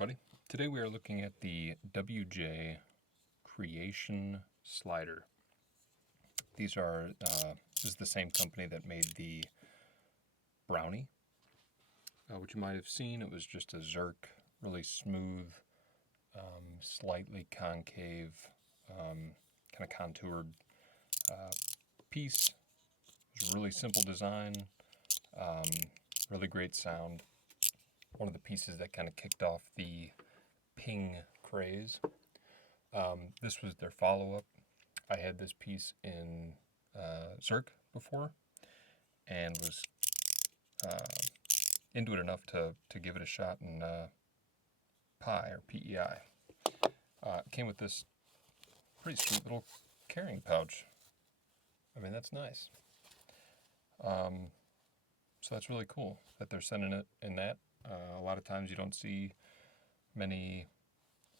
everybody. Today we are looking at the WJ Creation Slider. This is the same company that made the Brownie, which you might have seen. It was just a Zerk, really smooth, slightly concave, kind of contoured piece. It was a really simple design, really great sound. One of the pieces that kind of kicked off the ping craze. This was their follow-up. I had this piece in Zerk before and was into it enough to give it a shot in Pi or PEI. It came with this pretty sweet little carrying pouch. I mean, that's nice. So that's really cool that they're sending it in that. A lot of times you don't see many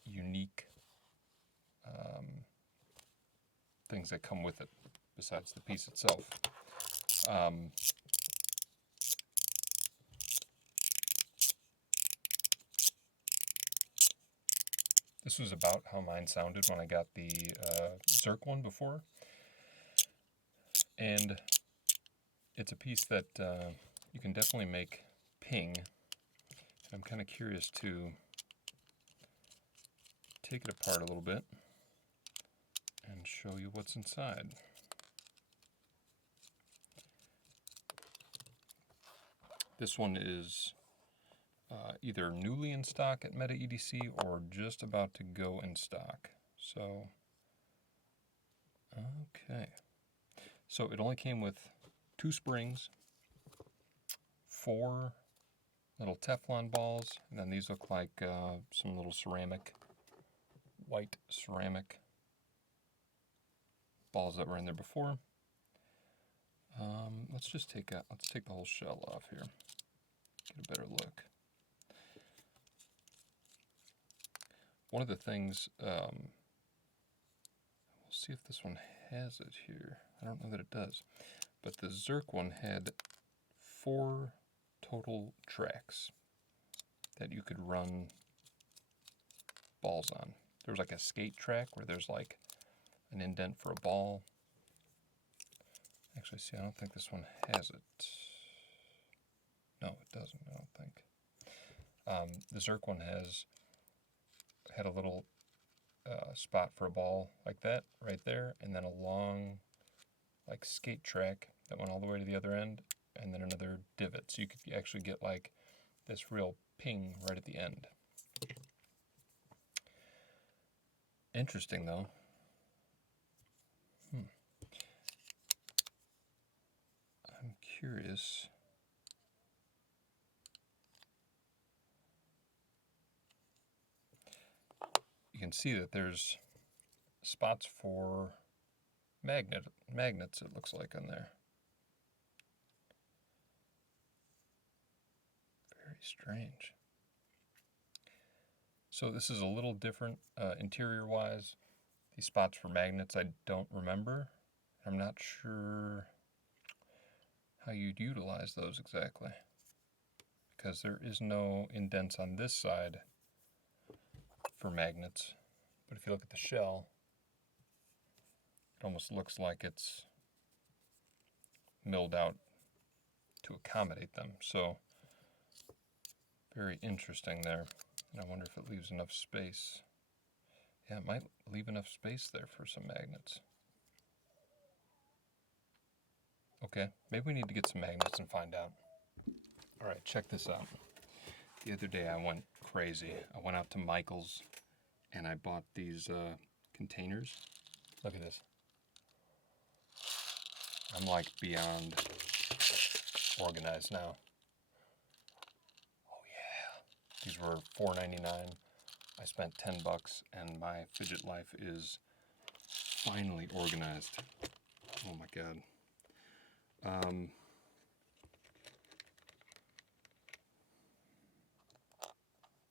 unique things that come with it besides the piece itself. This was about how mine sounded when I got the Zerk one before, and it's a piece that you can definitely make ping. I'm kind of curious to take it apart a little bit and show you what's inside. This one is either newly in stock at Meta EDC or just about to go in stock. So, okay. So it only came with 2 springs, 4 little Teflon balls, and then these look like some little white ceramic balls that were in there before. Let's take the whole shell off here. Get a better look. One of the things, we'll see if this one has it here. I don't know that it does, but the Zerk one had 4 total tracks that you could run balls on. There was like a skate track where there's like an indent for a ball. Actually, see, I don't think this one has it. No, it doesn't, I don't think. The Zerk one had a little spot for a ball like that right there, and then a long like skate track that went all the way to the other end, and then another divot, so you could actually get like this real ping right at the end. Interesting though. I'm curious. You can see that there's spots for magnets, it looks like, on there. Very strange. So this is a little different interior-wise. These spots for magnets I don't remember. I'm not sure how you'd utilize those exactly, because there is no indents on this side for magnets. But if you look at the shell, it almost looks like it's milled out to accommodate them. So very interesting there. And I wonder if it leaves enough space. Yeah, it might leave enough space there for some magnets. Okay, maybe we need to get some magnets and find out. All right, check this out. The other day I went crazy. I went out to Michael's and I bought these containers. Look at this. I'm like beyond organized now. Oh yeah. These were $4.99. I spent $10 and my fidget life is finally organized. Oh my god.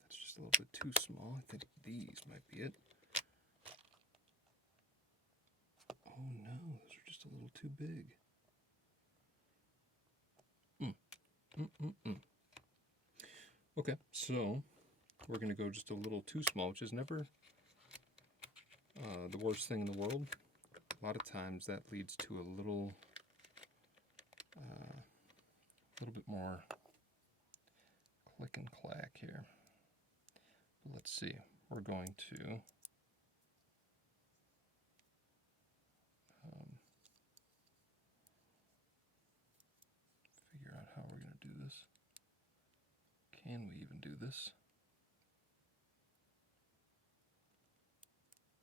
That's just a little bit too small. I think these might be it. Oh no, those are just a little too big. Okay, so we're going to go just a little too small, which is never the worst thing in the world. A lot of times that leads to a little bit more click and clack here. But let's see. We're going to figure out how we're going to do this. Can we even do this?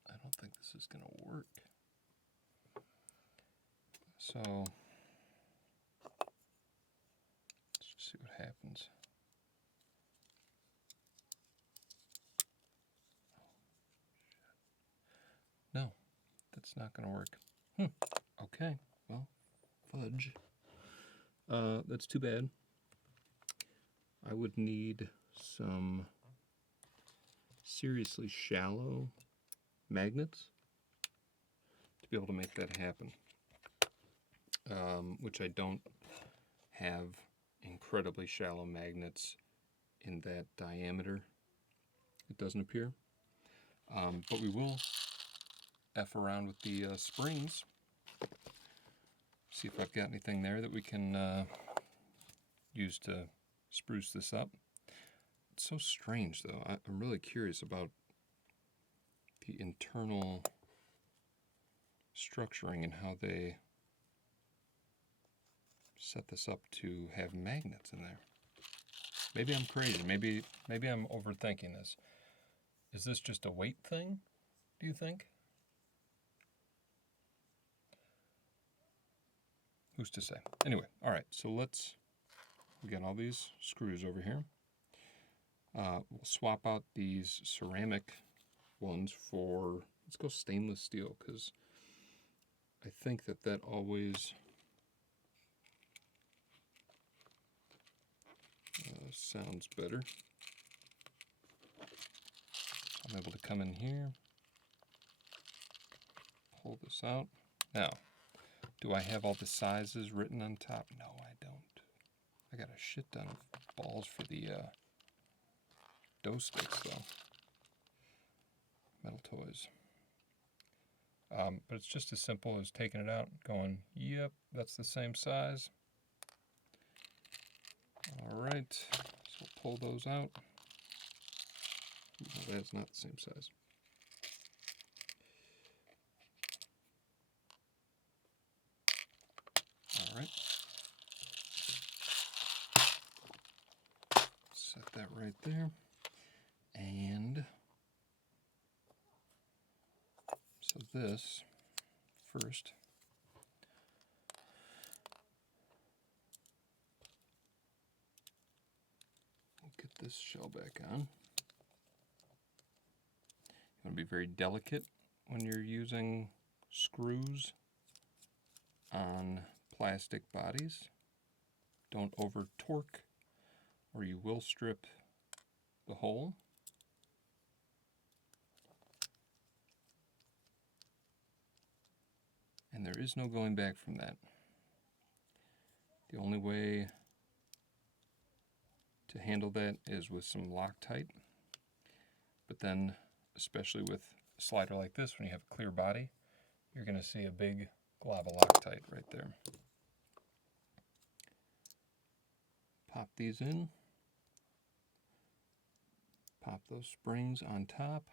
I don't think this is going to work. So let's just see what happens. No, that's not going to work. Okay, well, fudge. That's too bad. I would need some seriously shallow magnets to be able to make that happen, which I don't have incredibly shallow magnets in that diameter. It doesn't appear, but we will F around with the springs, see if I've got anything there that we can use to spruce this up. It's so strange though. I'm really curious about the internal structuring and how they set this up to have magnets in there. Maybe I'm crazy. Maybe I'm overthinking this. Is this just a weight thing, do you think? Who's to say? Anyway, all right, so we got all these screws over here. We'll swap out these ceramic ones for, let's go stainless steel, because I think that always sounds better. I'm able to come in here, pull this out. Now, do I have all the sizes written on top? No, I don't. I got a shit ton of balls for the dough sticks, though. Metal toys. But it's just as simple as taking it out, going, yep, that's the same size. All right, so we'll pull those out. No, that's not the same size. All right. Set that right there. And so this first. We'll get this shell back on. You want to be very delicate when you're using screws on plastic bodies. Don't over torque or you will strip the hole. And there is no going back from that. The only way to handle that is with some Loctite. But then, especially with a slider like this, when you have a clear body, you're going to see a big glob of Loctite right there. Pop these in. Pop those springs on top.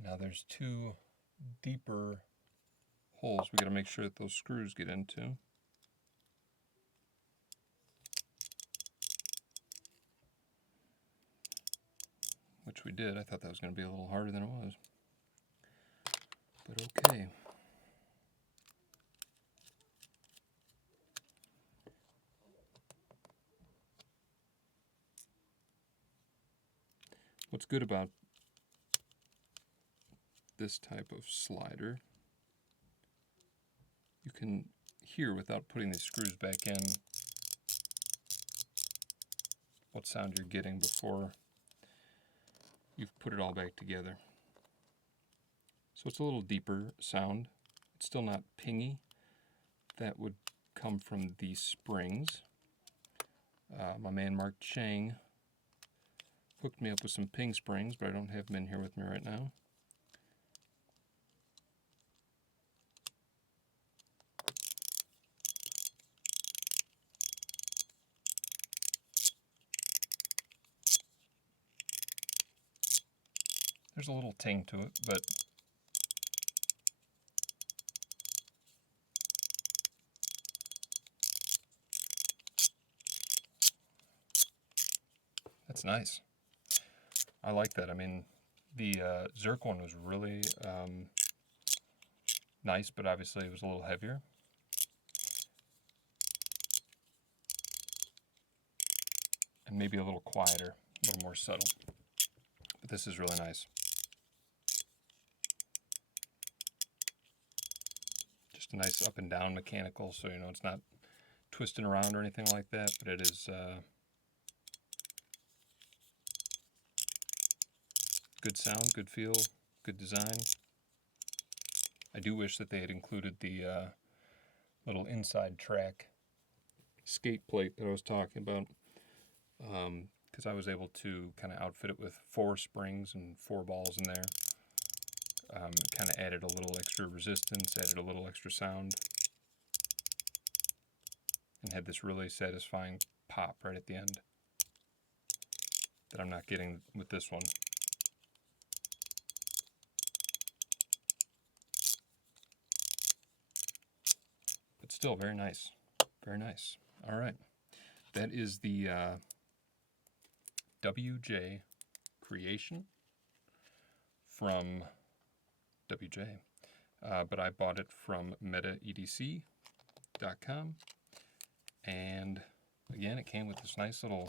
Now there's two deeper holes we got to make sure that those screws get into. Which we did. I thought that was going to be a little harder than it was. But okay. What's good about this type of slider, you can hear without putting these screws back in what sound you're getting before you've put it all back together. So it's a little deeper sound. It's still not pingy. That would come from the springs. My man Mark Chang hooked me up with some ping springs, but I don't have them in here with me right now. There's a little ting to it, but that's nice. I like that. I mean, the Zerk one was really nice, but obviously it was a little heavier. And maybe a little quieter, a little more subtle. But this is really nice. Just a nice up and down mechanical, so you know it's not twisting around or anything like that, but it is good sound, good feel, good design. I do wish that they had included the little inside track skate plate that I was talking about, because I was able to kind of outfit it with 4 springs and 4 balls in there. It kind of added a little extra resistance, added a little extra sound, and had this really satisfying pop right at the end that I'm not getting with this one. But still very nice. Very nice. All right. That is the WJ Creation from WJ. But I bought it from metaedc.com. And again, it came with this nice little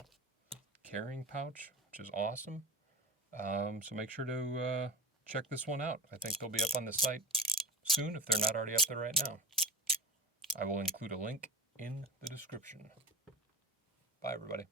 carrying pouch, which is awesome. So make sure to check this one out. I think they'll be up on the site soon if they're not already up there right now. I will include a link in the description. Bye, everybody.